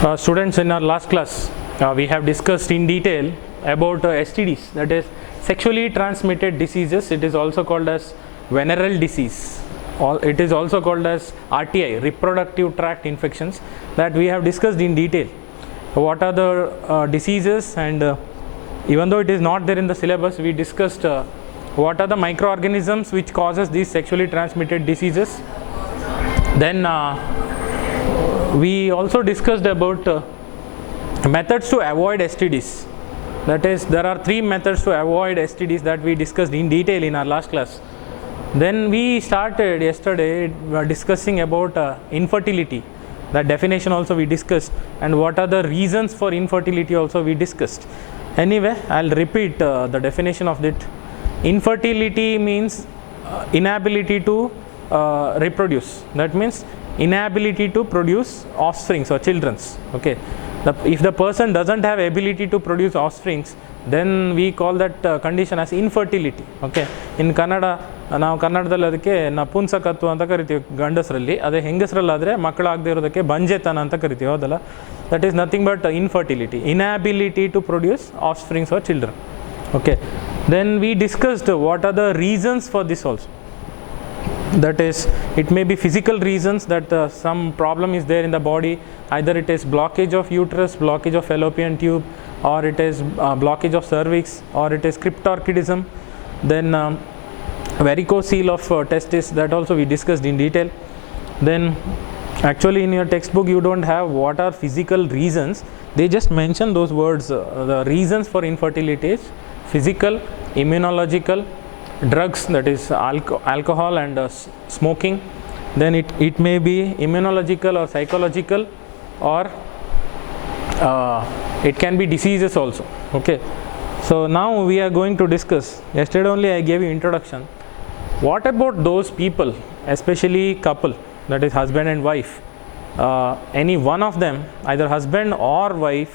Students, in our last class, we have discussed in detail about STDs, that is sexually transmitted diseases. It is also called as venereal disease. It is also called as RTI, reproductive tract infections, that we have discussed in detail. What are the diseases, and even though it is not there in the syllabus, we discussed what are the microorganisms which causes these sexually transmitted diseases. Then we also discussed about methods to avoid STDs. That is, there are 3 methods to avoid STDs that we discussed in detail in our last class. Then we started yesterday discussing about infertility. That definition also we discussed, and what are the reasons for infertility also we discussed. Anyway, I'll repeat the definition of that. Infertility means inability to reproduce. That means inability to produce offsprings or childrens. Okay, if the person doesn't have ability to produce offsprings, then we call that condition as infertility. Okay, in Kannada ನಾವು ಕನ್ನಡದಲ್ಲಿ ಅದಕ್ಕೆ ನಪುಂಸಕತ್ವ ಅಂತ ಕರಿತೀವಿ ಗಂಡಸರಲ್ಲಿ, ಅದೇ ಹೆಂಗಸರಲ್ಲಾದರೆ ಮಕ್ಕಳಾಗದೇ ಇರೋದಕ್ಕೆ ಬಂಜೆತನ ಅಂತ ಕರಿತೀವಿ, ಹೌದಲ್ಲ? That is nothing but infertility, inability to produce offsprings or children. Okay, then we discussed what are the reasons for this also. That is, it may be physical reasons, that some problem is there in the body. Either it is blockage of uterus, blockage of fallopian tube, or it is blockage of cervix, or it is cryptorchidism. Then varicocele of testis, that also we discussed in detail. Then actually in your textbook you don't have what are physical reasons. They just mention those words. The reasons for infertility is physical, immunological, drugs, that is alcohol and smoking. Then it may be immunological or psychological, or it can be diseases also. Okay, so now we are going to discuss. Yesterday only I gave you introduction. What about those people, especially couple, that is husband and wife, any one of them, either husband or wife,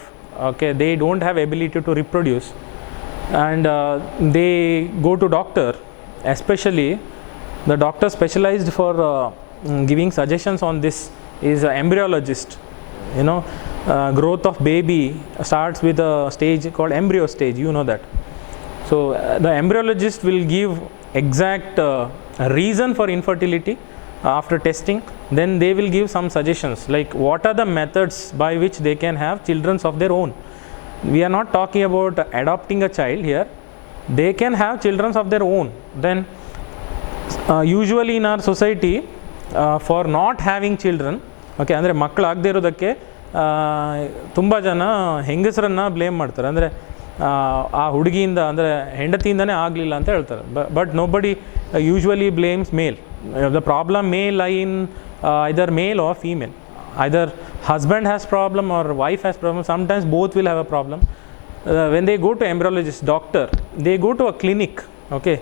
okay, they don't have ability to reproduce, and they go to doctor, especially the doctor specialized for giving suggestions on this is an embryologist. You know, growth of baby starts with a stage called embryo stage, you know that. So the embryologist will give exact reason for infertility after testing. Then they will give some suggestions, like what are the methods by which they can have children of their own. We are not talking about adopting a child here. They can have children of their own. Then usually in our society, for not having children, okay, ಅಂದರೆ ಮಕ್ಕಳಾಗದೇ ಇರೋದಕ್ಕೆ ತುಂಬ ಜನ ಹೆಂಗಸರನ್ನ blame ಮಾಡ್ತಾರೆ. ಅಂದರೆ ಆ ಹುಡುಗಿಯಿಂದ, ಅಂದರೆ ಹೆಂಡತಿಯಿಂದನೇ ಆಗಲಿಲ್ಲ ಅಂತ ಹೇಳ್ತಾರೆ. But nobody usually blames male. The problem may lie in either male or female. Either husband has problem or wife has problem. Sometimes both will have a problem. When they go to embryologist doctor, they go to a clinic. Okay,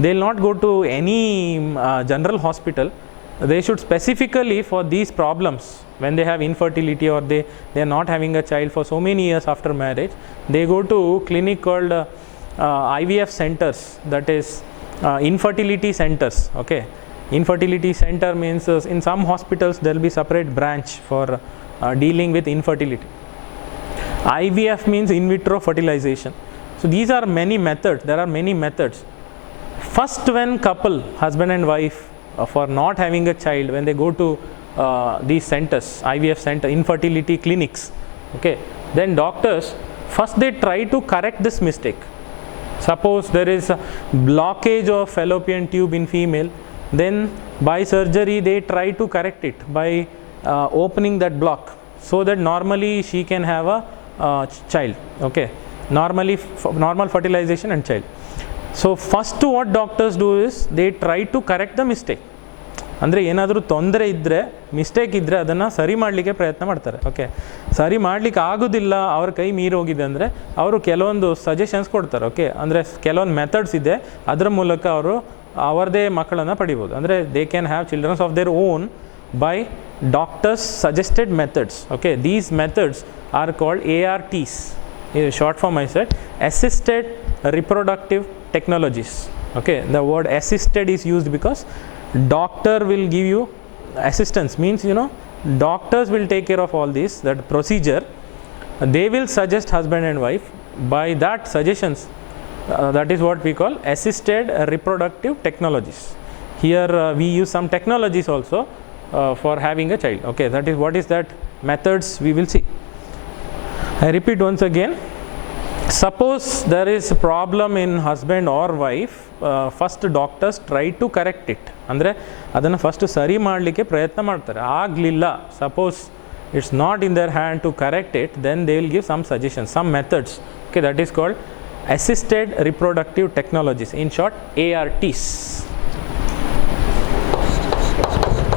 they will not go to any general hospital. They should specifically for these problems, when they have infertility or they are not having a child for so many years after marriage, they go to clinic called IVF centers, that is infertility centers. Okay, infertility center means in some hospitals there will be separate branch for dealing with infertility. IVF means in vitro fertilization. So these are many methods. There are many methods. First, when couple, husband and wife, for not having a child, when they go to these centers, IVF center, infertility clinics, okay, then doctors first they try to correct this mistake. Suppose there is a blockage of fallopian tube in female, then by surgery they try to correct it by opening that block, so that normally she can have a child. Okay, normally normal fertilization and child. So first what doctors do is they try to correct the mistake. ಅಂದರೆ ಏನಾದರೂ ತೊಂದರೆ ಇದ್ದರೆ, mistake ಇದ್ದರೆ ಅದನ್ನು ಸರಿ ಮಾಡಲಿಕ್ಕೆ ಪ್ರಯತ್ನ ಮಾಡ್ತಾರೆ. ಓಕೆ, ಸರಿ ಮಾಡಲಿಕ್ಕೆ ಆಗೋದಿಲ್ಲ, ಅವ್ರ ಕೈ ಮೀರಿ ಹೋಗಿದೆ ಅಂದರೆ ಅವರು ಕೆಲವೊಂದು ಸಜೆಷನ್ಸ್ ಕೊಡ್ತಾರೆ. ಓಕೆ, ಅಂದರೆ ಕೆಲವೊಂದು ಮೆಥಡ್ಸ್ ಇದೆ, ಅದರ ಮೂಲಕ ಅವರು ಅವರದೇ ಮಕ್ಕಳನ್ನು ಪಡಿಬೋದು. ಅಂದರೆ they can have childrens of their own by doctors suggested methods. Okay, these methods are called ARTs. Short form I said, assisted reproductive technologies. Okay, the word assisted is used because doctor will give you assistance, means you know doctors will take care of all this, that procedure. They will suggest husband and wife. By that suggestions, that is what we call assisted reproductive technologies. Here we use some technologies also for having a child. Okay, that is what is that methods we will see. I repeat once again. Suppose there is a problem in husband or wife, first doctors try to correct it. Andre adana first sari madlikke prayatna ಮಾಡ್ತಾರೆ. ಆಗ್ಲಿಲ್ಲ, suppose it's not in their hand to correct it, then they will give some suggestions, some methods. Okay, that is called assisted reproductive technologies, in short ARTs.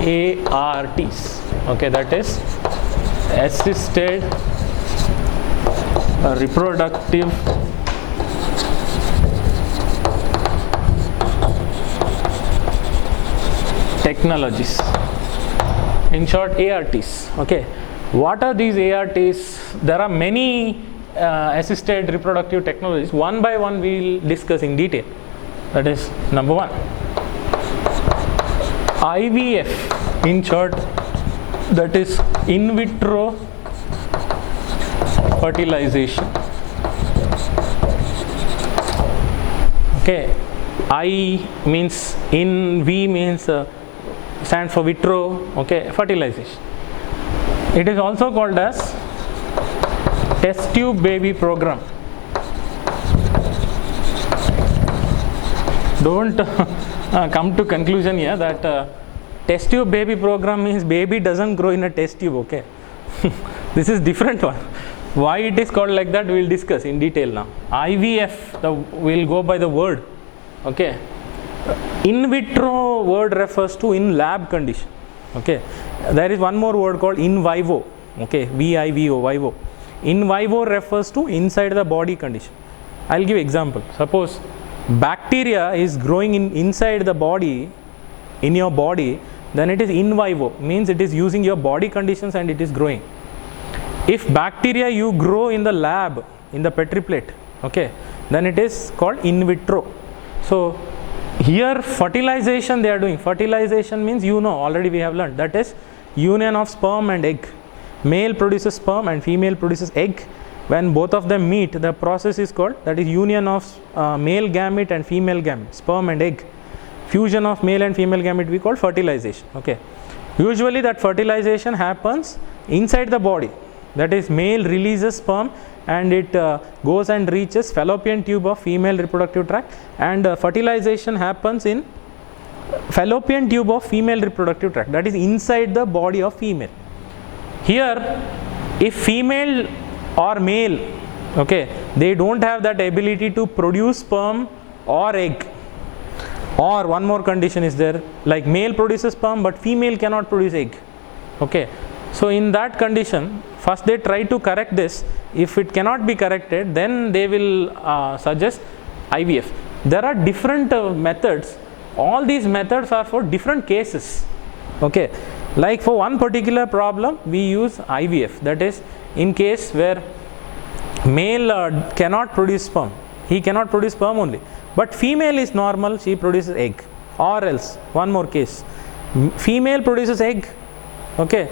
ARTs. Okay, that is assisted reproductive technologies, in short ARTs. Okay, what are these ARTs? There are many assisted reproductive technologies. One by one we will discuss in detail. That is number one, IVF, in short, that is in vitro fertilization. Okay, I means in, V means stands for vitro. Okay, fertilization. It is also called as test tube baby program. Don't come to conclusion here that test tube baby program means baby doesn't grow in a test tube. Okay, this is different one. Why it is called like that, we will discuss in detail now. IVF, we will go by the word. Okay, in vitro word refers to in lab condition. Okay, there is one more word called in vivo. Okay, VIVO, vivo. In vivo refers to inside the body condition. I will give example. Suppose bacteria is growing inside the body, in your body, then it is in vivo, means it is using your body conditions and it is growing. If bacteria you grow in the lab, in the Petri plate, okay, then it is called in vitro. So here fertilization they are doing. Fertilization means, you know, already we have learned, that is union of sperm and egg. Male produces sperm and female produces egg. When both of them meet, the process is called, that is union of male gamete and female gamete, sperm and egg. Fusion of male and female gamete we call fertilization. Okay, usually that fertilization happens inside the body. That is, male releases sperm and it goes and reaches fallopian tube of female reproductive tract, and fertilization happens in fallopian tube of female reproductive tract, that is inside the body of female. Here, if female or male, okay, they don't have that ability to produce sperm or egg, or one more condition is there, like male produces sperm but female cannot produce egg. Okay, so in that condition, first they try to correct this. If it cannot be corrected, then they will suggest IVF. There are different methods. All these methods are for different cases. Okay, like for one particular problem we use IVF, that is in case where male cannot produce sperm, he cannot produce sperm only, but female is normal, she produces egg. Or else one more case, female produces egg. Okay,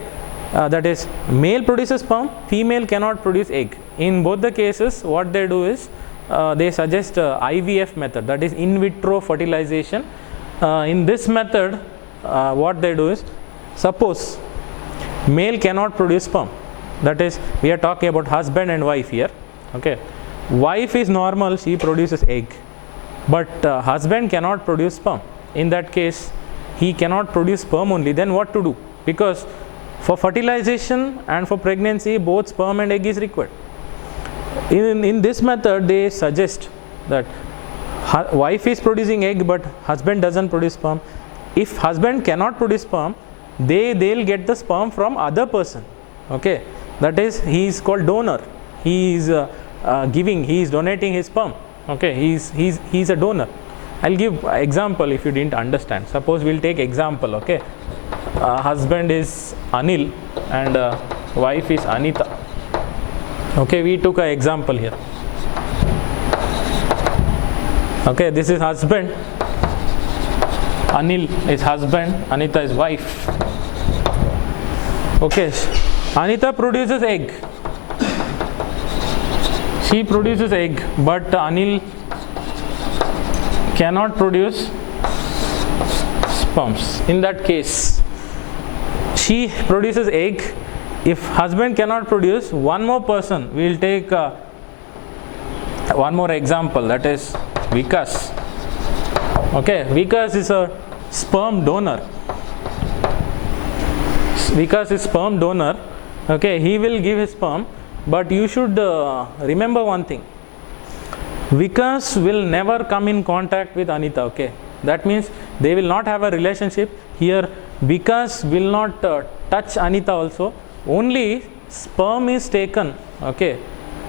that is male produces sperm, female cannot produce egg. In both the cases what they do is they suggest IVF method, that is in vitro fertilization. In this method what they do is, suppose male cannot produce sperm, that is we are talking about husband and wife here. Okay, wife is normal, she produces egg, but husband cannot produce sperm. In that case he cannot produce sperm only. Then what to do? Because for fertilization and for pregnancy both sperm and egg is required. In this method they suggest that wife is producing egg but husband doesn't produce sperm. If husband cannot produce sperm, they'll get the sperm from other person. Okay, that is, he is called donor. He is giving, he is donating his sperm. Okay, he is a donor. I'll give example if you didn't understand. Suppose we'll take example. Okay, husband is Anil and wife is Anita. Okay, we took an example here. Okay, this is husband, Anil is husband, Anita is wife. Okay, Anita produces egg. She produces egg, but Anil cannot produce sperms. In that case, she produces egg. If husband cannot produce, one more person, we will take one more example, that is Vikas. Okay, Vikas is a sperm donor. Vikas is sperm donor. Okay, he will give his sperm, but you should remember one thing. Vikas will never come in contact with Anita. Okay, that means they will not have a relationship. Here, Vikas will not touch Anita also. Only sperm is taken. Okay,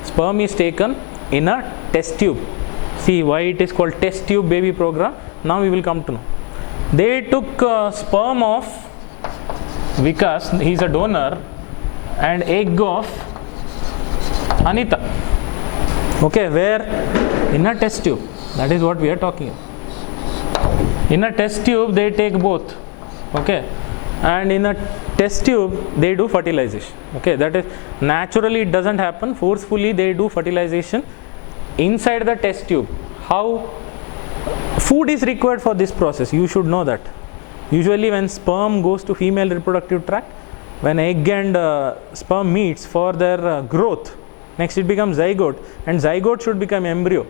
sperm is taken in a test tube. See why it is called test tube baby program. Now we will come to know. They took sperm of Vikas, he is a donor, and egg of Anita. Okay, where? In a test tube. That is what we are talking about. In a test tube they take both. Okay, and in a test tube they do fertilization. Okay, that is naturally, it doesn't happen. Forcefully they do fertilization inside the test tube. How? Food is required for this process, you should know that. Usually when sperm goes to female reproductive tract, when egg and sperm meets for their growth, next it becomes zygote, and zygote should become embryo.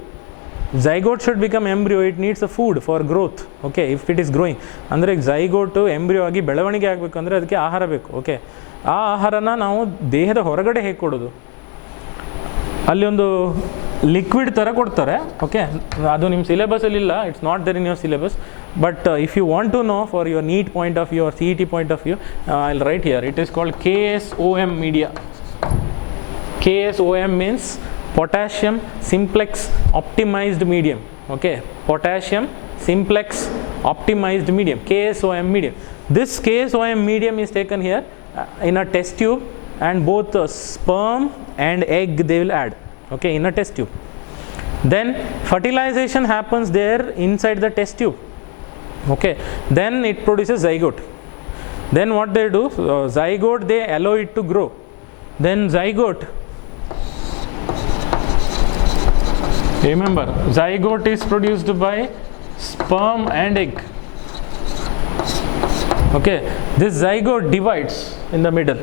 Zygote should become embryo, it needs a food for growth. Okay, if it is growing. ಅಂದರೆ zygote embryo ಆಗಿ ಬೆಳವಣಿಗೆ ಆಗಬೇಕಂದ್ರೆ ಅದಕ್ಕೆ ಆಹಾರ ಬೇಕು. Okay, ಆ ಆಹಾರನ ನಾವು ದೇಹದ ಹೊರಗಡೆ ಹೇಗೆ ಕೊಡೋದು? ಅಲ್ಲಿ ಒಂದು ಲಿಕ್ವಿಡ್ ಥರ ಕೊಡ್ತಾರೆ. ಓಕೆ, ಅದು ನಿಮ್ಮ ಸಿಲೆಬಸಲ್ಲಿ ಇಲ್ಲ, it's not there in your syllabus. But if you want to know for your NEET point of view or CET point of view, I will write here. It is called KSOM media. KSOM means potassium simplex optimized medium. Okay, potassium simplex optimized medium, KSOM medium. This KSOM medium is taken here in a test tube, and both sperm and egg they will add. Okay, in a test tube. Then fertilization happens there inside the test tube. Okay, then it produces zygote. Then what they do, zygote they allow it to grow. Then zygote, remember zygote is produced by sperm and egg. Okay, this zygote divides in the middle.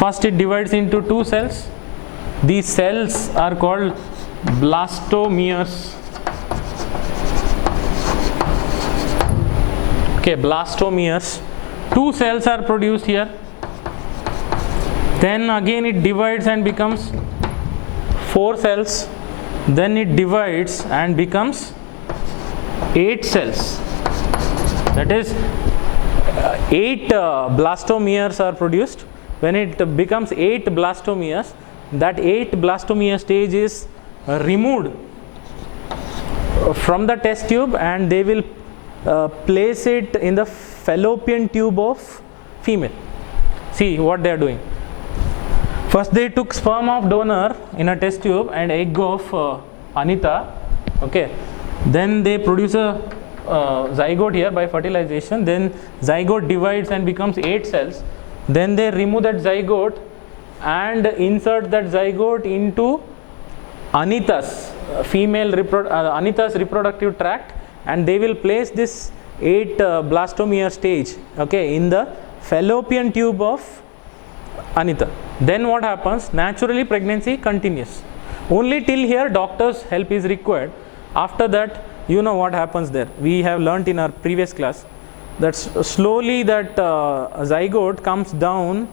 First it divides into two cells. These cells are called blastomeres. Okay, blastomeres. Two cells are produced here. Then again it divides and becomes 4 cells. Then it divides and becomes 8 cells. That is 8 blastomeres are produced. When it becomes 8 blastomeres, that 8 blastomere stage is removed from the test tube, and they will place it in the fallopian tube of female. See what they are doing. First they took sperm of donor in a test tube and egg of Anita. Okay, then they produce a zygote here by fertilization. Then zygote divides and becomes 8 cells. Then they remove that zygote and insert that zygote into Anita's Anita's reproductive tract, and they will place this 8 blastomere stage, okay, in the fallopian tube of Anita. Then what happens? Naturally pregnancy continues. Only till here doctor's help is required. After that, you know what happens there. We have learnt in our previous class that slowly that zygote comes down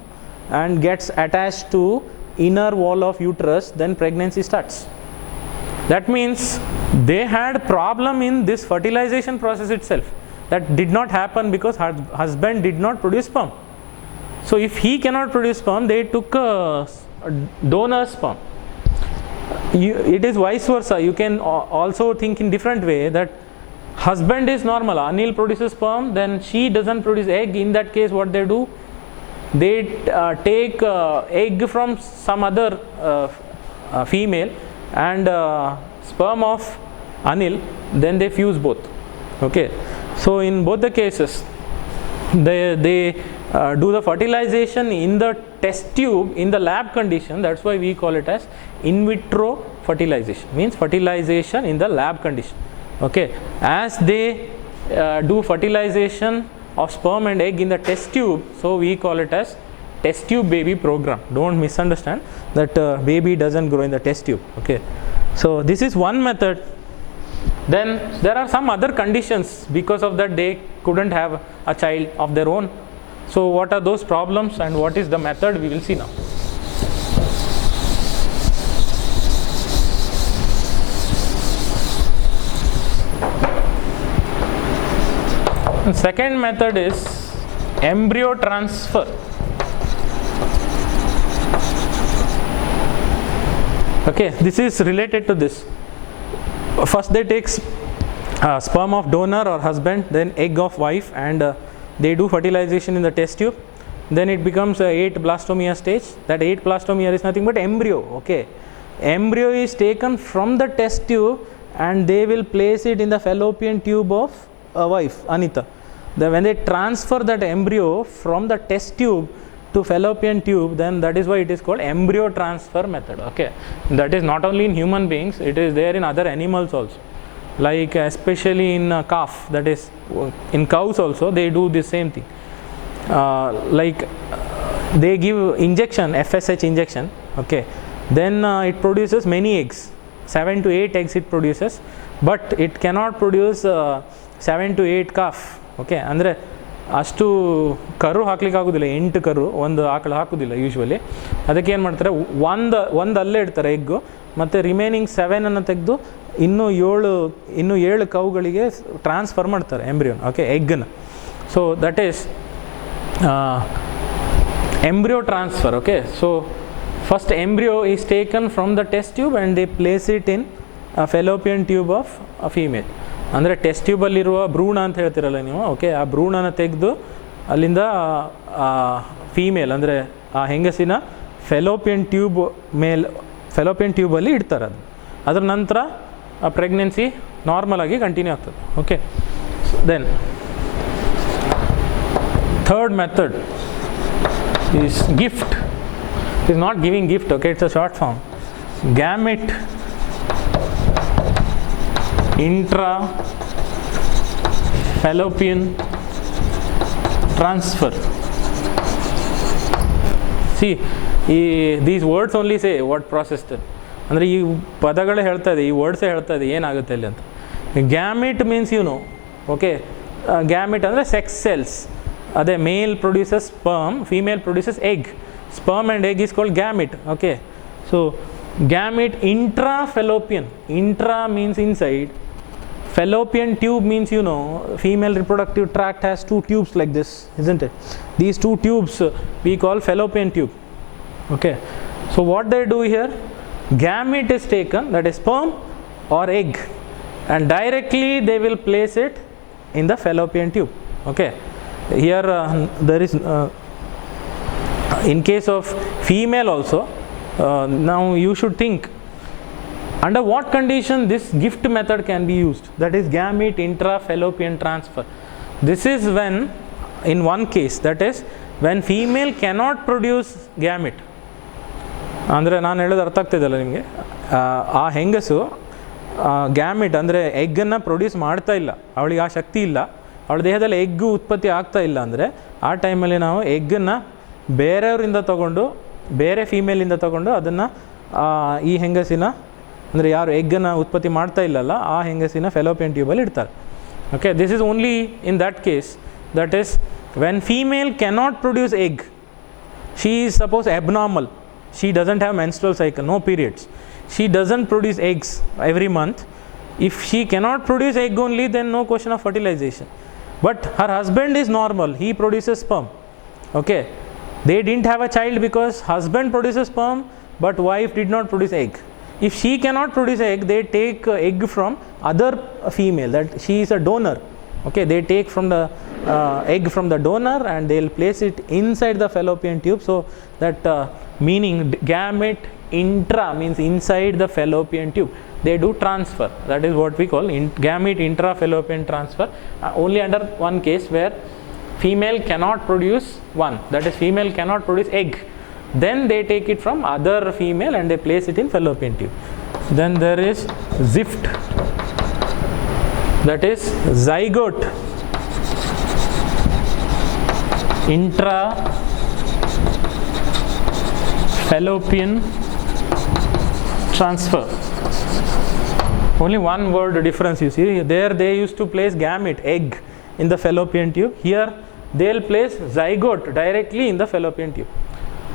and gets attached to inner wall of uterus, then pregnancy starts. That means they had problem in this fertilization process itself. That did not happen because her husband did not produce sperm. So if he cannot produce sperm, they took a donor sperm. It is vice versa. You can also think in different way that husband is normal, Anil produces sperm, then she doesn't produce egg. In that case what they do, they take egg from some other female and sperm of Anil, then they fuse both. Okay, so in both the cases they do the fertilization in the test tube in the lab condition. That's why we call it as in vitro fertilization, means fertilization in the lab condition. Okay, as they do fertilization of sperm and egg in the test tube, so we call it as test tube baby program. Don't misunderstand that baby doesn't grow in the test tube. Okay, so this is one method. Then there are some other conditions, because of that they couldn't have a child of their own. So what are those problems and what is the method, we will see now. And second method is embryo transfer. Okay, this is related to this. First they take sperm of donor or husband, then egg of wife, and they do fertilization in the test tube. Then it becomes a 8 blastomere stage. That 8 blastomere is nothing but embryo. Okay, embryo is taken from the test tube and they will place it in the fallopian tube of a wife, Anita. Then when they transfer that embryo from the test tube to fallopian tube, then that is why it is called embryo transfer method. Okay, that is not only in human beings, it is there in other animals also, like especially in calf, that is in cows also they do the same thing. Like they give injection, FSH injection. Okay, then it produces many eggs, 7 to 8 eggs it produces, but it cannot produce 7 to 8 calf. Okay, ಅಂದರೆ ಅಷ್ಟು ಕರು ಹಾಕ್ಲಿಕ್ಕೆ ಆಗೋದಿಲ್ಲ, 8 ಕರು ಒಂದು ಆಕಳು ಹಾಕೋದಿಲ್ಲ usually. ಅದಕ್ಕೆ ಏನು ಮಾಡ್ತಾರೆ, ಒಂದು ಅಲ್ಲೇ ಇಡ್ತಾರೆ ಎಗ್ಗು, ಮತ್ತು ರಿಮೈನಿಂಗ್ 7 ತೆಗೆದು ಇನ್ನೂ 7 ಕವುಗಳಿಗೆ ಟ್ರಾನ್ಸ್ಫರ್ ಮಾಡ್ತಾರೆ ಎಂಬ್ರಿಯೋನ. ಓಕೆ, ಎಗ್ಗನ್ನು. So that is embryo transfer. Okay, so first embryo is taken from the test tube and they place it in a fallopian tube of a female. ಅಂದರೆ ಟೆಸ್ಟ್ ಟ್ಯೂಬಲ್ಲಿರುವ ಭ್ರೂಣ ಅಂತ ಹೇಳ್ತಿರಲ್ಲ ನೀವು. ಓಕೆ, ಆ ಭ್ರೂಣನ ತೆಗೆದು ಅಲ್ಲಿಂದ ಫೀಮೇಲ್ ಅಂದರೆ ಆ ಹೆಂಗಸಿನ ಫೆಲೋಪಿಯನ್ ಟ್ಯೂಬಲ್ಲಿ ಇಡ್ತಾರೆ. ಅದರ ನಂತರ ಆ ಪ್ರೆಗ್ನೆನ್ಸಿ ನಾರ್ಮಲ್ ಆಗಿ ಕಂಟಿನ್ಯೂ ಆಗ್ತದೆ. Okay, then third method is gift. It is not giving gift. Okay, it's a short form. Gamete intra fallopian transfer. See, these words only say what process it. ಅಂದರೆ ಈ ಪದಗಳೇ ಹೇಳ್ತಾ ಇದೆ, ಈ ವರ್ಡ್ಸೇ ಹೇಳ್ತಾ ಇದೆ ಏನಾಗುತ್ತೆ ಅಲ್ಲಿ ಅಂತ. Gamete means you know. Okay, gamete ಅಂದರೆ ಸೆಕ್ಸ್ ಸೆಲ್ಸ್. ಅದೇ male produces sperm, female produces egg. Sperm and egg is called gamete. Okay, so gamete intra fallopian. Intra means inside. Fallopian tube means, you know, female reproductive tract has 2 tubes like this, isn't it? These 2 tubes we call fallopian tube. Okay, so what they do here, gamete is taken, that is sperm or egg, and directly they will place it in the fallopian tube. Okay, here there is in case of female also, now you should think under what condition this gift method can be used, that is gamete intra-fallopian transfer. This is when, in one case, that is when female cannot produce gamete. ಅಂದರೆ ನಾನು ಹೇಳೋದು ಅರ್ಥ ಆಗ್ತಿದ್ದಲ್ಲ ನಿಮಗೆ. ಆ ಹೆಂಗಸು gamete ಅಂದರೆ ಎಗ್ಗನ್ನು produce ಮಾಡ್ತಾ ಇಲ್ಲ, ಅವಳಿಗೆ ಆ ಶಕ್ತಿ ಇಲ್ಲ, ಅವಳ ದೇಹದಲ್ಲಿ ಎಗ್ಗು ಉತ್ಪತ್ತಿ ಆಗ್ತಾ ಇಲ್ಲ. ಅಂದರೆ ಆ ಟೈಮಲ್ಲಿ ನಾವು ಎಗ್ಗನ್ನು ಬೇರೆಯವರಿಂದ ತಗೊಂಡು, ಬೇರೆ ಫೀಮೇಲಿಂದ ತಗೊಂಡು ಅದನ್ನು ಈ ಹೆಂಗಸಿನ ಅಂದರೆ ಯಾರು ಎಗ್ಗನ್ನು ಉತ್ಪತ್ತಿ ಮಾಡ್ತಾ ಇಲ್ಲಲ್ಲ ಆ ಹೆಂಗಸಿನ ಫೆಲೋಪಿಯನ್ ಟ್ಯೂಬಲ್ಲಿ ಇಡ್ತಾರೆ. Okay, this is only in that case, that is when female cannot produce egg, she is suppose abnormal, she doesn't have menstrual cycle, no periods, she doesn't produce eggs every month. If she cannot produce egg only, then no question of fertilization. But her husband is normal, he produces sperm. Okay, they didn't have a child because husband produces sperm but wife did not produce egg. If she cannot produce egg, they take egg from other female, that she is a donor. Okay, they take from the egg from the donor and they will place it inside the fallopian tube. So that meaning gamete intra means inside the fallopian tube. They do transfer. That is what we call gamete intra fallopian transfer. Only under one case, where female cannot produce one, that is female cannot produce egg, then they take it from other female and they place it in fallopian tube. Then there is zift, that is zygote, intra fallopian transfer. Only one word difference you see. There they used to place gamete, egg, in the fallopian tube. Here they'll place zygote directly in the fallopian tube.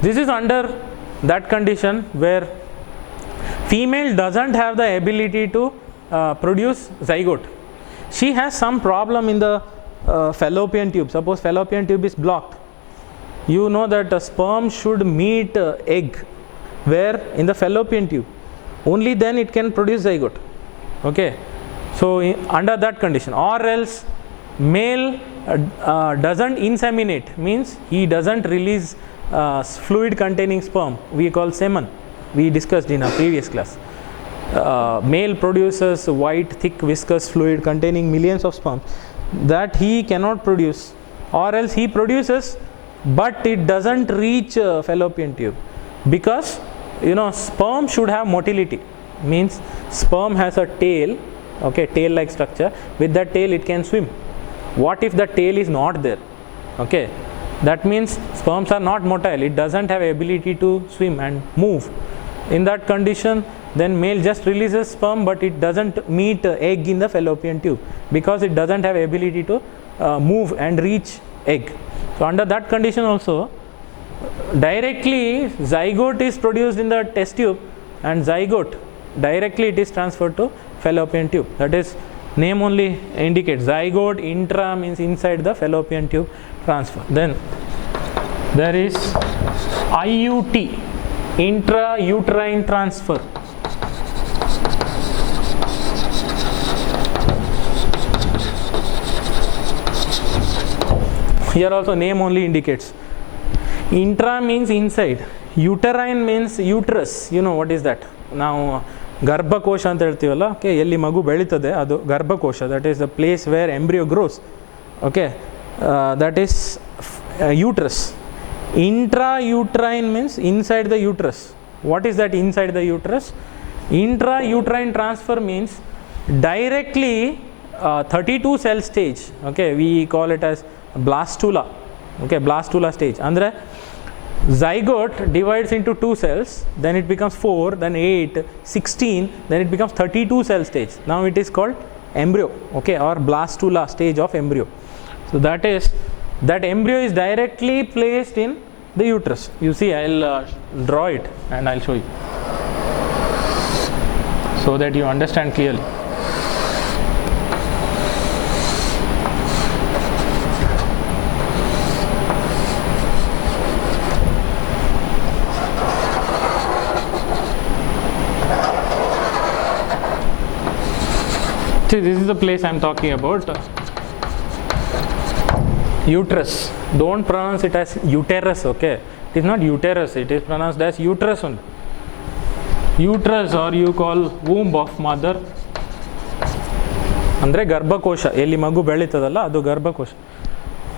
This is under that condition where female doesn't have the ability to produce zygote. She has some problem in the fallopian tube. Suppose fallopian tube is blocked. You know that a sperm should meet egg where in the fallopian tube. Only then it can produce zygote. Okay, so under that condition, or else male doesn't inseminate, means he doesn't release fluid containing sperm, we call semen, we discussed in a previous class. Male produces white thick viscous fluid containing millions of sperm that he cannot produce, or else he produces but it doesn't reach fallopian tube, because sperm should have motility, means sperm has a tail, okay, tail like structure. With that tail it can swim. What if the tail is not there? Okay, that means sperms are not motile, it doesn't have ability to swim and move. In that condition, then male just releases sperm but it doesn't meet egg in the fallopian tube because it doesn't have ability to move and reach egg. So under that condition also, directly zygote is produced in the test tube and zygote directly it is transferred to fallopian tube. That is, name only indicates zygote, intra means inside the fallopian tube transfer. Then there is IUT, intrauterine transfer. Here also name only indicates. Intra means inside, uterine means uterus. You know what is that? Now ಗರ್ಭಕೋಶ ಅಂತ ಹೇಳ್ತೀವಲ್ಲ, okay, ಎಲ್ಲಿ ಮಗು ಬೆಳೀತದೆ ಅದು ಗರ್ಭಕೋಶ, that is the place where embryo grows, okay, that is uterus. Intrauterine means inside the uterus. What is that inside the uterus? Intrauterine transfer means directly 32 cell stage, okay, we call it as blastula, okay, blastula stage. Andre zygote divides into 2 cells, then it becomes 4, then 8, 16, then it becomes 32 cell stage. Now it is called embryo, okay, or blastula stage of embryo. So that embryo is directly placed in the uterus. You see, I'll draw it and I'll show you so that you understand clearly. See, this is the place I'm talking about. Uterus. Don't pronounce it as uterus, okay? It is not uterus, it is pronounced as uterus only. Uterus, or you call womb of mother. ಅಂದರೆ ಗರ್ಭಕೋಶ, ಎಲ್ಲಿ ಮಗು ಬೆಳೀತದಲ್ಲ ಅದು ಗರ್ಭಕೋಶ.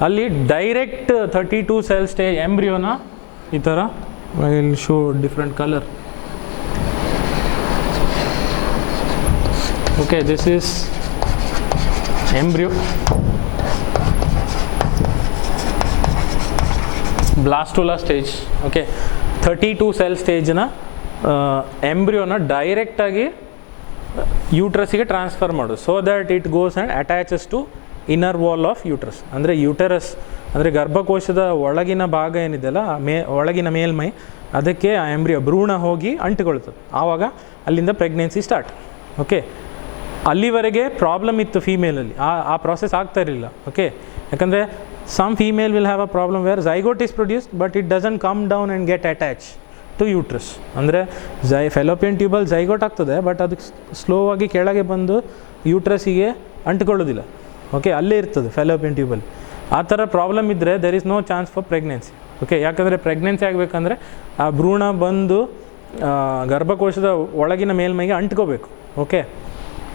ಅಲ್ಲಿ direct 32 cell stage ಎಂಬ್ರಿಯೋನ ಈ ಥರ, I will show different colour. Okay, this is embryo, blastula stage, okay, 32 cell stage na embryo na direct agi uterus ಗೆ transfer ಮಾಡು, so that it goes and attaches to inner wall of uterus. ಅಂದರೆ uterus ಅಂದರೆ ಗರ್ಭಕೋಶದ ಒಳಗಿನ ಭಾಗ ಏನಿದೆಯಲ್ಲ, ಒಳಗಿನ ಮೇಲ್ಮೈ, ಅದಕ್ಕೆ ಆ ಎಂಬ್ರಿಯೋ ಭ್ರೂಣ ಹೋಗಿ ಅಂಟಿಕೊಳ್ತದೆ. ಆವಾಗ ಅಲ್ಲಿಂದ ಪ್ರೆಗ್ನೆನ್ಸಿ ಸ್ಟಾರ್ಟ್. ಓಕೆ, ಅಲ್ಲಿವರೆಗೆ ಪ್ರಾಬ್ಲಮ್ ಇತ್ತು ಫೀಮೇಲಲ್ಲಿ, ಆ ಪ್ರಾಸೆಸ್ ಆಗ್ತಾ ಇರಲಿಲ್ಲ. ಓಕೆ, ಯಾಕಂದರೆ some female will have a problem where zygote is produced but it doesn't come down and get attached to uterus. ಅಂದರೆ ಫೆಲೋಪಿಯನ್ ಟ್ಯೂಬಲ್ಲಿ zygote ಆಗ್ತದೆ ಬಟ್ ಅದಕ್ಕೆ ಸ್ಲೋ ಆಗಿ ಕೆಳಗೆ ಬಂದು ಯೂಟ್ರಸ್ಸಿಗೆ ಅಂಟ್ಕೊಳ್ಳೋದಿಲ್ಲ. ಓಕೆ, ಅಲ್ಲೇ ಇರ್ತದೆ ಫೆಲೋಪಿಯನ್ ಟ್ಯೂಬಲ್ಲಿ. ಆ ಥರ ಪ್ರಾಬ್ಲಮ್ ಇದ್ದರೆ there is no chance for pregnancy. Okay, ಯಾಕಂದರೆ ಪ್ರೆಗ್ನೆನ್ಸಿ ಆಗಬೇಕಂದ್ರೆ ಆ ಭ್ರೂಣ ಬಂದು ಗರ್ಭಕೋಶದ ಒಳಗಿನ ಮೇಲ್ಮೈಗೆ ಅಂಟ್ಕೋಬೇಕು. ಓಕೆ,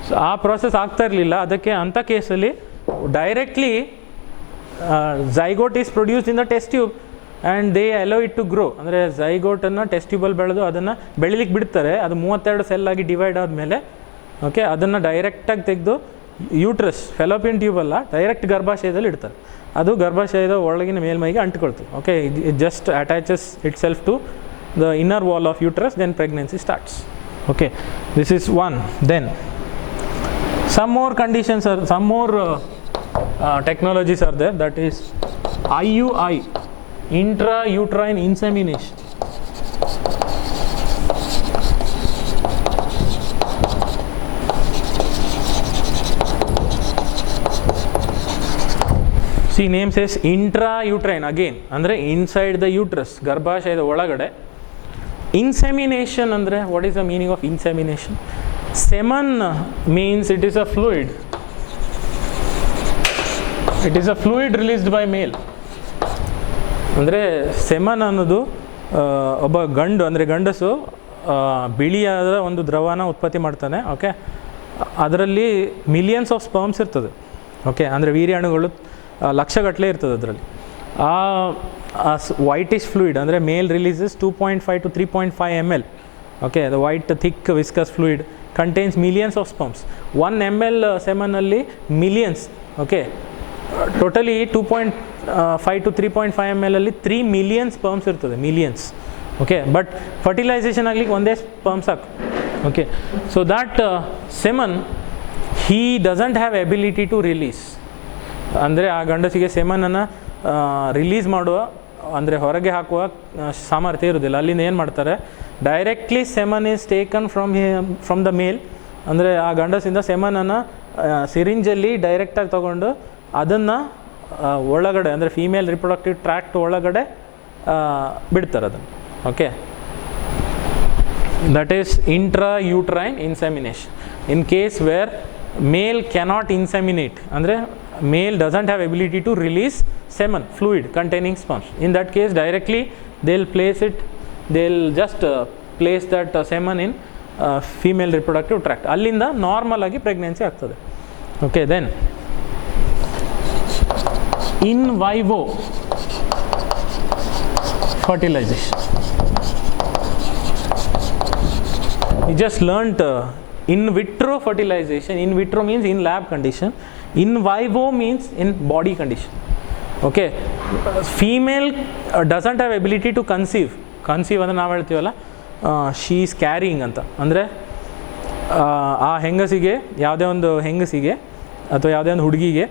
ಸೊ ಆ ಪ್ರಾಸೆಸ್ ಆಗ್ತಾ ಇರಲಿಲ್ಲ. ಅದಕ್ಕೆ ಅಂಥ ಕೇಸಲ್ಲಿ directly zygote is produced in the test tube and they allow it to grow. ಅಂದರೆ ಝೈಗೋಟನ್ನು ಟೆಸ್ಟ್ ಟ್ಯೂಬಲ್ಲಿ ಬೆಳೆದು ಅದನ್ನು ಬೆಳಿಲಿಕ್ಕೆ ಬಿಡ್ತಾರೆ. ಅದು 32 ಸೆಲ್ ಆಗಿ ಡಿವೈಡ್ ಆದಮೇಲೆ ಓಕೆ ಅದನ್ನು ಡೈರೆಕ್ಟಾಗಿ ತೆಗೆದು ಯೂಟ್ರಸ್ ಫೆಲೋಪಿಯನ್ ಟ್ಯೂಬ್ ಅಲ್ಲ, ಡೈರೆಕ್ಟ್ ಗರ್ಭಾಶಯದಲ್ಲಿ ಇಡ್ತಾರೆ. ಅದು ಗರ್ಭಾಶಯದ ಒಳಗಿನ ಮೇಲ್ಮೈಗೆ ಅಂಟಿಕೊಳ್ತದೆ. Okay, it just attaches itself to the inner wall of uterus, then pregnancy starts. Okay, this is one. Then some more conditions are, some more technologies are there, that is IUI, intrauterine insemination. See, name says intrauterine, again andre inside the uterus, ಗರ್ಭಾಶಯದ ಒಳಗಡೆ. Insemination andre, what is the meaning of insemination? Semen means it is a fluid. It is a fluid released by male. ಅಂದರೆ ಸೆಮನ್ ಅನ್ನೋದು ಒಬ್ಬ ಗಂಡು ಅಂದರೆ ಗಂಡಸು ಬಿಳಿಯಾದ ಒಂದು ದ್ರವನ ಉತ್ಪತ್ತಿ ಮಾಡ್ತಾನೆ. ಓಕೆ, ಅದರಲ್ಲಿ ಮಿಲಿಯನ್ಸ್ ಆಫ್ ಸ್ಪರ್ಮ್ಸ್ ಇರ್ತದೆ. ಓಕೆ, ಅಂದರೆ ವೀರ್ಯಾಣುಗಳು ಲಕ್ಷಗಟ್ಟಲೆ ಇರ್ತದೆ ಅದರಲ್ಲಿ. ಆ ವೈಟಿಶ್ ಫ್ಲೂಯಿಡ್ ಅಂದರೆ male releases 2.5 to 3.5 ml. Okay, the white thick viscous fluid contains millions of sperms. 1 ml semen alli millions. Okay, totally 2.5 to 3.5 ml alli 3 million sperms irtade, millions. Okay, but fertilization agಲಿಕ್ಕೆ ಒಂದೇ sperm ಸಾಕು. Okay, so that semen he doesn't have ability to release. ಅಂದರೆ ಆ ಗಂಡಸಿಗೆ ಸೆಮನನ್ನು release ಮಾಡುವ ಅಂದರೆ ಹೊರಗೆ ಹಾಕುವ ಸಾಮರ್ಥ್ಯ ಇರೋದಿಲ್ಲ. ಅಲ್ಲಿಂದ ಏನು ಮಾಡ್ತಾರೆ, directly semen is taken from the male. ಅಂದರೆ ಆ ಗಂಡಸಿಂದ ಸೆಮನನ್ನು ಸಿರಿಂಜಲ್ಲಿ ಡೈರೆಕ್ಟಾಗಿ ತೊಗೊಂಡು ಅದನ್ನು ಒಳಗಡೆ ಅಂದರೆ ಫೀಮೇಲ್ ರಿಪ್ರೊಡಕ್ಟಿವ್ ಟ್ರ್ಯಾಕ್ಟ್ ಒಳಗಡೆ ಬಿಡ್ತಾರೆ ಅದನ್ನು. Okay, that is intrauterine insemination. In case where male cannot inseminate, ಅಂದರೆ male doesn't have ability to release semen fluid containing sperms. In that case directly they'll just place that semen in female reproductive tract. Allinda normal agi pregnancy ಆಗ್ತದೆ. Okay, then in vivo fertilization. We just learnt in vitro fertilization. In vitro means in lab condition. In vivo means in body condition. Okay, female doesn't have ability to conceive ಅಂದರೆ ನಾವು ಹೇಳ್ತೀವಲ್ಲ she is carrying ಅಂತ. ಅಂದರೆ ಆ ಹೆಂಗಸಿಗೆ, ಯಾವುದೇ ಒಂದು ಹೆಂಗಸಿಗೆ ಅಥವಾ ಯಾವುದೇ ಒಂದು ಹುಡುಗಿಗೆ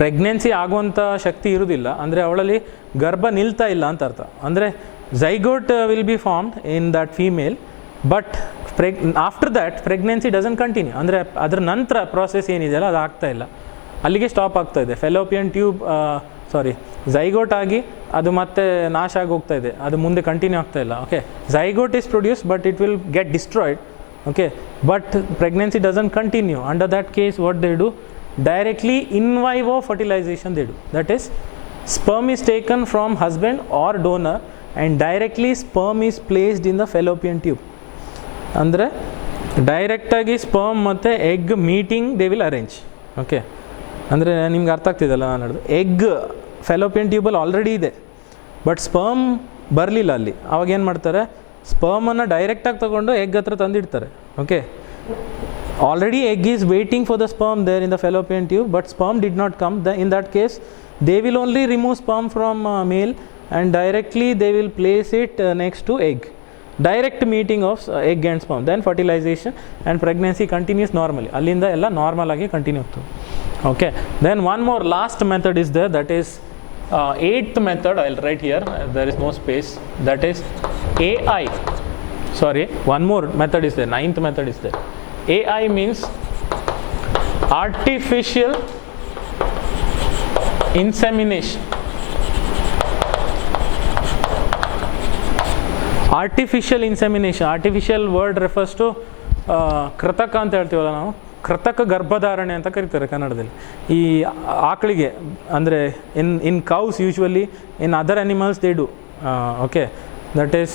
ಪ್ರೆಗ್ನೆನ್ಸಿ ಆಗುವಂಥ ಶಕ್ತಿ ಇರೋದಿಲ್ಲ. ಅಂದರೆ ಅವಳಲ್ಲಿ ಗರ್ಭ ನಿಲ್ತಾ ಇಲ್ಲ ಅಂತ ಅರ್ಥ. ಅಂದರೆ zygote will be formed in that female, but after that pregnancy doesn't continue. ಅಂದರೆ ಅದರ ನಂತರ ಪ್ರಾಸೆಸ್ ಏನಿದೆಯಲ್ಲ ಅದು ಆಗ್ತಾ ಇಲ್ಲ, ಅಲ್ಲಿಗೆ ಸ್ಟಾಪ್ ಆಗ್ತಾ ಇದೆ. ಫೆಲೋಪಿಯನ್ ಟ್ಯೂಬ್ ಝೈಗೋಟ್ ಆಗಿ ಅದು ಮತ್ತೆ ನಾಶ ಆಗಿ ಹೋಗ್ತಾ ಇದೆ, ಅದು ಮುಂದೆ ಕಂಟಿನ್ಯೂ ಆಗ್ತಾ ಇಲ್ಲ. Okay, zygote is produce but it will get destroyed. Okay, but pregnancy doesn't continue. Under that case what they do, directly in vivo fertilization they do. That is sperm is taken from husband or donor and directly sperm is placed in the fallopian tube. ಅಂದರೆ ಡೈರೆಕ್ಟಾಗಿ sperm ಮತ್ತು egg meeting they will arrange. Okay, ಅಂದರೆ ನಿಮ್ಗೆ ಅರ್ಥ ಆಗ್ತಿದೆಲ್ಲ ನಾನು ಹೇಳೋದು. Egg fallopian ಟ್ಯೂಬಲ್ಲಿ already ಇದೆ, but sperm ಬರಲಿಲ್ಲ ಅಲ್ಲಿ. ಅವಾಗ ಏನು ಮಾಡ್ತಾರೆ, ಸ್ಪರ್ಮನ್ನು ಡೈರೆಕ್ಟಾಗಿ ತೊಗೊಂಡು ಎಗ್ ಹತ್ರ ತಂದಿಡ್ತಾರೆ. Okay, already egg is waiting for the sperm there in the fallopian tube, but sperm did not come. In that case they will only remove sperm from male and directly they will place it next to egg. Direct meeting of egg and sperm, then fertilization and pregnancy continues normally. Allinda ella normal agi continue agtade. Okay, then one more last method is there, that is eighth method. I'll write here, there is no space. That is AI. Sorry, one more method is there, ninth method is there. AI means artificial insemination. Artificial insemination, artificial word refers to ಕೃತಕ ಅಂತ ಹೇಳ್ತೀವಲ್ಲ ನಾವು, ಕೃತಕ ಗರ್ಭಧಾರಣೆ ಅಂತ ಕರೀತಾರೆ ಕನ್ನಡದಲ್ಲಿ. ಈ ಆಕಳಿಗೆ ಅಂದರೆ in cows usually, in other animals they do. Okay, that is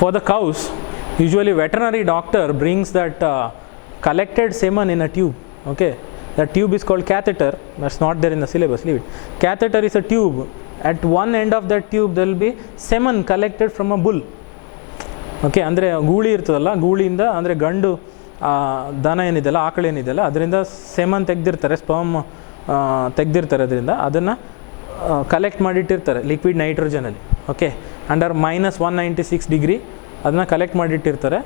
for the cows usually veterinary doctor brings that collected semen in a tube. Okay, The tube is called catheter. That's not there in the syllabus, leave it. Catheter is a tube. At one end of that tube there will be semen collected from a bull. Okay, ಅಂದರೆ ಗೂಳಿ ಇರ್ತದಲ್ಲ, ಗೂಳಿಯಿಂದ ಅಂದರೆ ಗಂಡು ದನ ಏನಿದೆಯಲ್ಲ, ಆಕಳು ಏನಿದೆಯಲ್ಲ, ಅದರಿಂದ ಸೆಮನ್ ತೆಗೆದಿರ್ತಾರೆ, ಸ್ಪರ್ಮ್ ತೆಗೆದಿರ್ತಾರೆ, ಅದರಿಂದ ಅದನ್ನು ಕಲೆಕ್ಟ್ ಮಾಡಿಟ್ಟಿರ್ತಾರೆ ಲಿಕ್ವಿಡ್ ನೈಟ್ರೋಜನಲ್ಲಿ. ಓಕೆ, ಅಂಡರ್ -196 ಡಿಗ್ರಿ ಅದನ್ನು ಕಲೆಕ್ಟ್ ಮಾಡಿಟ್ಟಿರ್ತಾರೆ.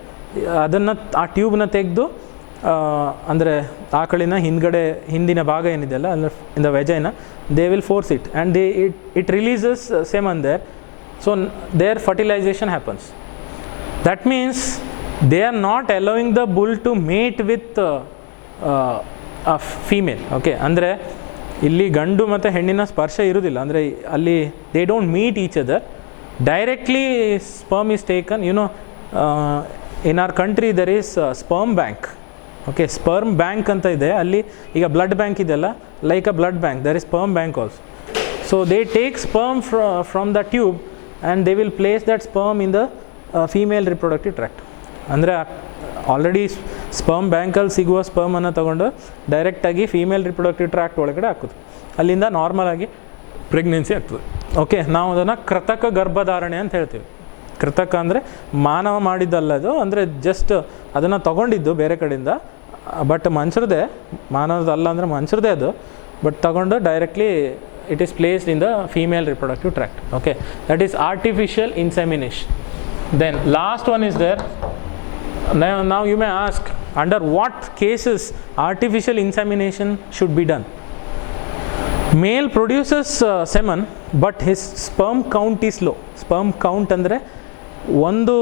ಅದನ್ನು ಆ ಟ್ಯೂಬ್ನ ತೆಗೆದು ಅಂದರೆ ಆಕಳಿನ ಹಿಂದಿನ ಭಾಗ ಏನಿದೆಯಲ್ಲ, ಅಂದರೆ in the vagina, they will force it and it releases semen there. So there fertilisation happens. That means they are not allowing the bull to mate with a female. Okay, ಅಂದರೆ ಇಲ್ಲಿ ಗಂಡು ಮತ್ತು ಹೆಣ್ಣಿನ ಸ್ಪರ್ಶ ಇರೋದಿಲ್ಲ, ಅಂದರೆ ಅಲ್ಲಿ they don't meet each other. Directly sperm is taken. In our country there is sperm bank. Okay, sperm bank ಅಂತ ಇದೆ. ಅಲ್ಲಿ ಈಗ ಬ್ಲಡ್ ಬ್ಯಾಂಕ್ ಇದೆಯಲ್ಲ, like a blood bank, there is sperm bank also. So they take sperm from the tube and they will place that sperm in the female reproductive tract. ಅಂದರೆ already sperm ಬ್ಯಾಂಕಲ್ಲಿ ಸಿಗುವ ಸ್ಪರ್ಮನ್ನು ತೊಗೊಂಡು ಡೈರೆಕ್ಟಾಗಿ female reproductive tract ಒಳಗಡೆ ಹಾಕೋದು. ಅಲ್ಲಿಂದ ನಾರ್ಮಲಾಗಿ pregnancy ಆಗ್ತದೆ. ಓಕೆ, ನಾವು ಅದನ್ನು ಕೃತಕ ಗರ್ಭಧಾರಣೆ ಅಂತ ಹೇಳ್ತೀವಿ. ಕೃತಕ ಅಂದರೆ ಮಾನವ ಮಾಡಿದ್ದಲ್ಲ ಅದು, ಅಂದರೆ ಜಸ್ಟ್ ಅದನ್ನು ತೊಗೊಂಡಿದ್ದು ಬೇರೆ ಕಡೆಯಿಂದ, ಬಟ್ ಮನುಷ್ಯರದೇ, ಮಾನವದಲ್ಲ ಅಂದರೆ ಮನುಷ್ಯರದೇ ಅದು, ಬಟ್ ತೊಗೊಂಡು directly it is placed in the female reproductive tract. Okay, that is artificial insemination. Then last one is there. Now you may ask, under what cases artificial insemination should be done? Male produces semen but his sperm count is low. Sperm count ಅಂದರೆ 1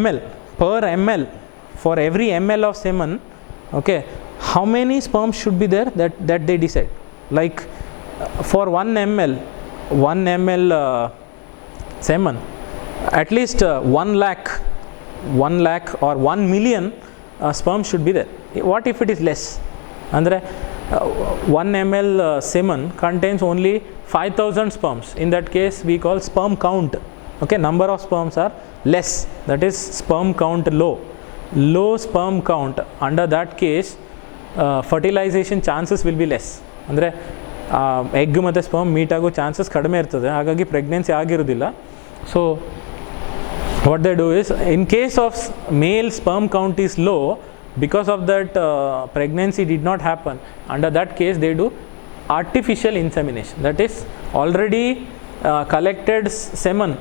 ml per ml, for every ml of semen, okay, how many sperms should be there, that they decide. Like for 1 ml semen, at least 1 lakh or 1 million sperm should be there. What if it is less? Andre 1 ml semen contains only 5000 sperms. In that case we call sperm count. Okay, number of sperms are less, that is sperm count low sperm count. Under that case fertilization chances will be less. Andre egg ಮತ್ತು sperm meet ಆಗೋ chances ಕಡಿಮೆ ಇರ್ತದೆ, ಹಾಗಾಗಿ pregnancy ಆಗಿರೋದಿಲ್ಲ. So what they do is, in case of male sperm count is low, because of that pregnancy did not happen, under that case they do artificial insemination. That is already collected semen,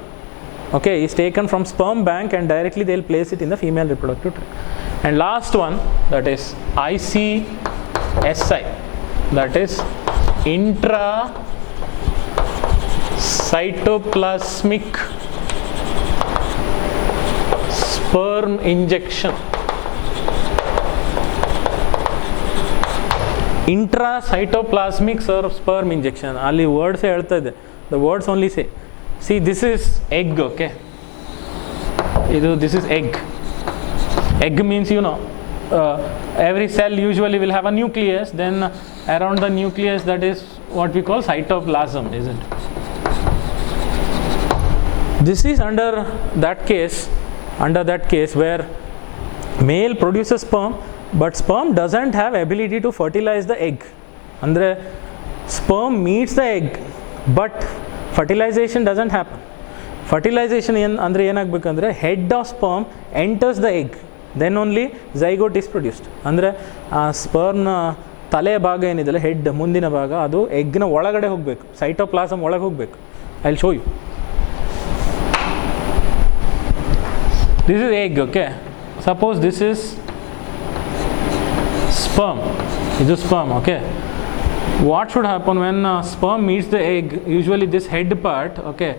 okay, is taken from sperm bank and directly they will place it in the female reproductive tract. And last one, that is ICSI, that is intracytoplasmic sperm injection. Intracytoplasmic sperm injection, ಅಲ್ಲಿ words ಹೇಳ್ತಾ ಇದೆ, the words only say, see this is egg, okay, this is egg means every cell usually will have a nucleus, then around the nucleus, that is what we call cytoplasm, isn't it? This is under that case where male produces sperm but sperm doesn't have ability to fertilize the egg. Andre sperm meets the egg but fertilization doesn't happen. Fertilization ಅಂದರೆ ಏನಾಗಬೇಕಂದ್ರೆ head of sperm enters the egg, then only zygote is produced. ಅಂದರೆ ಆ ಸ್ಪರ್ಮ್ನ ತಲೆಯ ಭಾಗ ಏನಿದೆಯಲ್ಲ, head ಮುಂದಿನ ಭಾಗ, ಅದು ಎಗ್ನ ಒಳಗಡೆ ಹೋಗಬೇಕು, ಸೈಟೋಪ್ಲಾಸಮ್ ಒಳಗೆ ಹೋಗಬೇಕು. I will show you. This is egg, okay. Suppose this is sperm, ಇದು sperm, okay. What should happen when sperm meets the egg? Usually this head part, okay,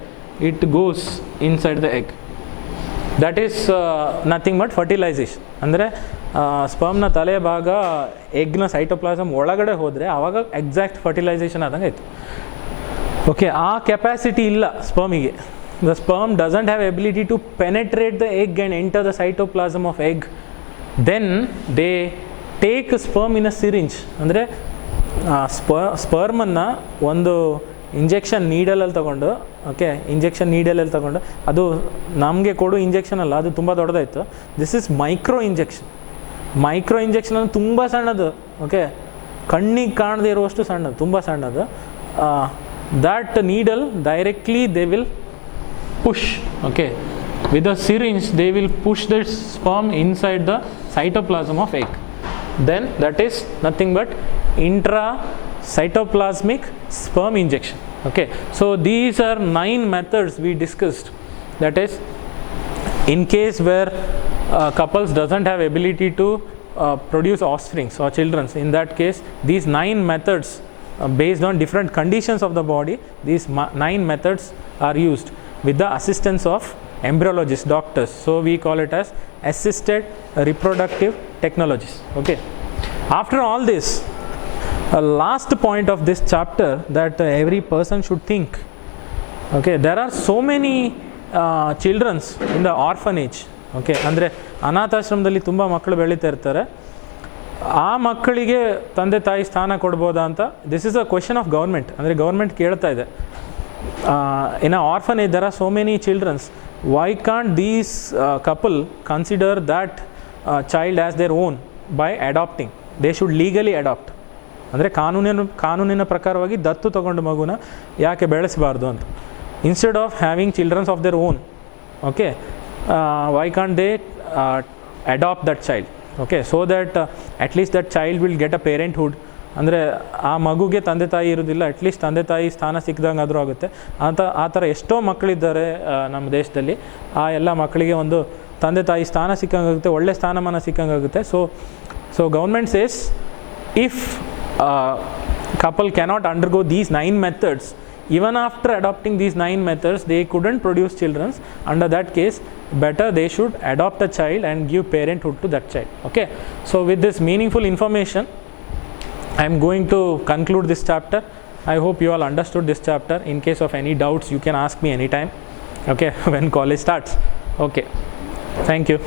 it goes inside the egg. That is nothing but fertilization. ಅಂದರೆ ಸ್ಪರ್ಮ್ನ ತಲೆಯ ಭಾಗ ಎಗ್ನ cytoplasm ಒಳಗಡೆ ಹೋದರೆ ಆವಾಗ exact fertilisation ಆದಂಗೆ ಆಯಿತು. Okay, ಆ ಕೆಪಾಸಿಟಿ ಇಲ್ಲ ಸ್ಪರ್ಮಿಗೆ. The sperm doesn't have ability to penetrate the egg and enter the cytoplasm of egg. Then they take sperm in a syringe. ಅಂದರೆ ಸ್ಪರ್ಮನ್ನು ಒಂದು ಇಂಜೆಕ್ಷನ್ ನೀಡಲಲ್ಲಿ ತೊಗೊಂಡು, ಓಕೆ, ಇಂಜೆಕ್ಷನ್ ನೀಡಲಲ್ಲಿ ತೊಗೊಂಡು, ಅದು ನಮಗೆ ಕೊಡೋ ಇಂಜೆಕ್ಷನ್ ಅಲ್ಲ, ಅದು ತುಂಬ ದೊಡ್ಡದಾಯಿತು. This is micro injection. Micro injection ಅಂದರೆ ತುಂಬ ಸಣ್ಣದು, ಓಕೆ. ಕಣ್ಣಿಗೆ ಕಾಣದೇ ಇರುವಷ್ಟು ಸಣ್ಣದು, ತುಂಬ ಸಣ್ಣದು. That needle directly they will push, okay, with a syringe they will push the sperm inside the cytoplasm of egg. Then that is nothing but intracytoplasmic sperm injection. Okay, so these are 9 methods we discussed. That is, in case where couples doesn't have ability to produce offsprings or children, in that case these 9 methods based on different conditions of the body, these 9 methods are used with the assistance of embryologists, doctors. So we call it as assisted reproductive technologies. Okay, after all this, a last point of this chapter that every person should think. Okay, there are so many children in the orphanage. Okay, ಅಂದರೆ ಅನಾಥಾಶ್ರಮದಲ್ಲಿ ತುಂಬ ಮಕ್ಕಳು ಬೆಳೀತಾ ಇರ್ತಾರೆ. ಆ ಮಕ್ಕಳಿಗೆ ತಂದೆ ತಾಯಿ ಸ್ಥಾನ ಕೊಡ್ಬೋದಾ ಅಂತ, this is a question of government. ಅಂದರೆ ಗೌರ್ಮೆಂಟ್ ಕೇಳ್ತಾ ಇದೆ, in a orphanage there are so many childrens, why can't these couple consider that child as their own by adopting? They should legally adopt. ಅಂದರೆ ಕಾನೂನಿನ ಪ್ರಕಾರವಾಗಿ ದತ್ತು ತಗೊಂಡು ಮಗುನ ಯಾಕೆ ಬೆಳೆಸಬಾರ್ದು ಅಂತ, instead of having childrens of their own. Okay, why can't they adopt that child? Okay, so that at least that child will get a parenthood. ಅಂದರೆ ಆ ಮಗುಗೆ ತಂದೆ ತಾಯಿ ಇರೋದಿಲ್ಲ, ಅಟ್ಲೀಸ್ಟ್ ತಂದೆ ತಾಯಿ ಸ್ಥಾನ ಸಿಕ್ಕಿದಂಗೆ ಆದರೂ ಆಗುತ್ತೆ ಅಂತ. ಆ ಥರ ಎಷ್ಟೋ ಮಕ್ಕಳಿದ್ದಾರೆ ನಮ್ಮ ದೇಶದಲ್ಲಿ. ಆ ಎಲ್ಲ ಮಕ್ಕಳಿಗೆ ಒಂದು ತಂದೆ ತಾಯಿ ಸ್ಥಾನ ಸಿಕ್ಕಂಗಾಗುತ್ತೆ, ಒಳ್ಳೆ ಸ್ಥಾನಮಾನ ಸಿಕ್ಕಂಗಾಗುತ್ತೆ. So government says if couple cannot undergo these 9 methods, even after adopting these 9 methods they couldn't produce children, under that case better they should adopt a child and give parenthood to that child. Okay, so with this meaningful information I am going to conclude this chapter. I hope you all understood this chapter. In case of any doubts you can ask me anytime, okay, when college starts. Okay, thank you.